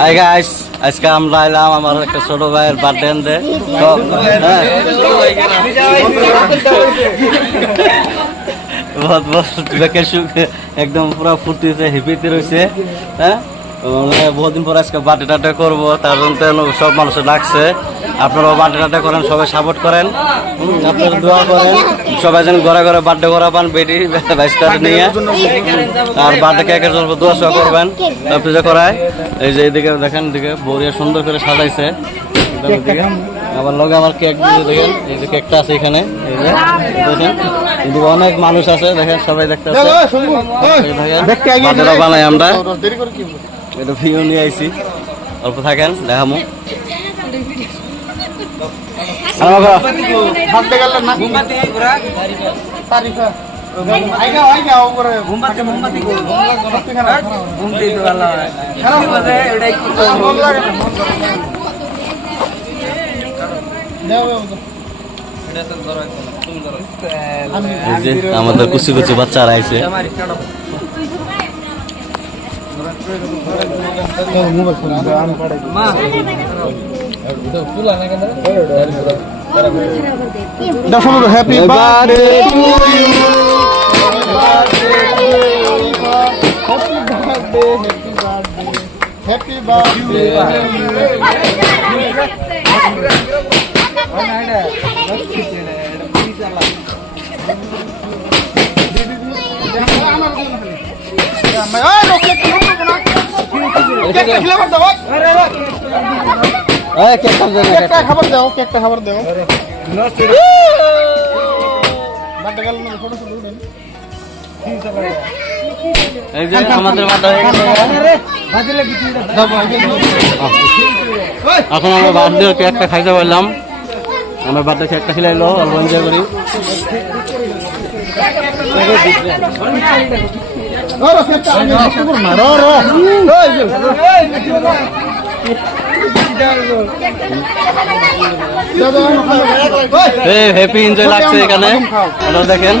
Hi guys, আজকে আমরা এলাম আমার একটা ছোট ভাইয়ের বার্থডে আনতে। তো বহুত একদম পুরো ফুর্তিতে হিপিতে রয়েছে। হ্যাঁ, বহুত দিন পর আজকে বার্থডে টার্থডে করবো, তার জন্য সব মানুষ ডাকছে। আপনারাও বার্থডে টার্থডে করেন, সবাই সাপোর্ট করেন, আপনারা দোয়া করেন। সবাই যেন ঘরে ঘরে বার্থডে করা পান, বেটি বাইশটা নিয়ে। আর বার্থডে কেকের জন্য দোয়া সহ করবেন, পুজো করায়। এই যে এদিকে দেখেন, এদিকে বড়িয়া সুন্দর করে সাজাইছে। আবার লগে আমার কেক দিয়ে দেখেন, এই যে কেকটা আছে এখানে, এই যে দেখেন এদিকে অনেক মানুষ আছে, দেখেন সবাই দেখতে আছে। বার্থডে বানাই আমরা, এটা ভিউ নিয়ে আইছি, অল্প থাকেন দেখামো। আমাদের কুচি কুচি বাচ্চারা আইছে। Happy birthday to you, happy birthday, খাবার দাও, কেকটা খাবার দাও। এই যে আমাদের এখন আমরা বার্থডে কেকটা খাইতে পারলাম। আমার বার্থডে কেকটা খিলাইলো, অল্প এনজয় করি। হ্যাপি এনজয় লাগছে এখানে, দেখেন।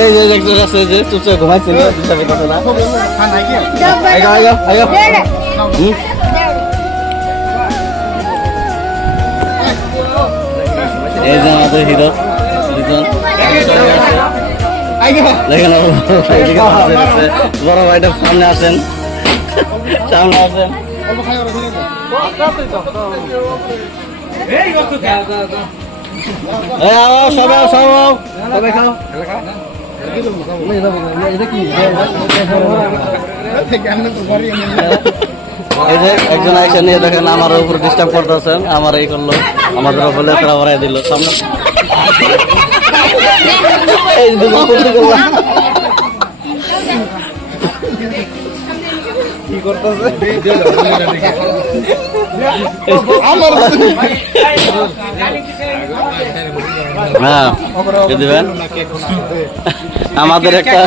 এই যে একজন আছে যে চুপচাপ ঘুমাইছিল, এই যে আমাদের হিরো দুজন দেখেন। বড় ভাইটার সামনে আসেন, সামনে আসেন। সবাই সবাই খাও। এই যে একজন আইসা নিয়ে দেখেন আমার উপর ডিস্টার্ব করতেছেন, আমার এই করলো, আমাদের বলে তারা ভরাই দিল সামনে। কি করতেছে দিবেন। আমাদের একটা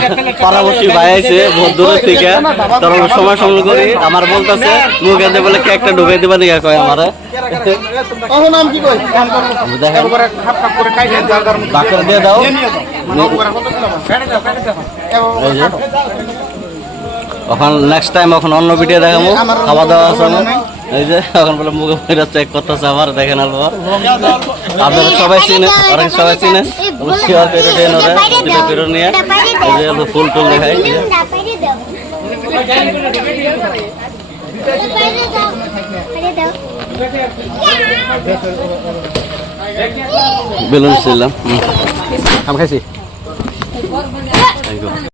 পাড়াবর্তী ভাই আছে বহুত দূরের থেকে, তার সময় সংগ্রহ করি। আমার বলতেছে মুখে বলে কেকটা ঢুকাই দিবা দিকে কয় আমারে। দিয়ে দাও। এখন নেক্সট টাইম এখন অন্য ভিডিও দেখাবো, খাওয়া দাওয়া আছে। এই যে এখন বলে মুখে চেক করতেছে আমার, দেখেন আলবা। আপনারা সবাই চিনেন, ওরা সবাই চিনেন, শেয়ার করে দেন ওরা ভিডিও করে নিয়ে। এই যে ফুল টুল দেখাই, বেলুন ছিলাম, আমি খাইছি।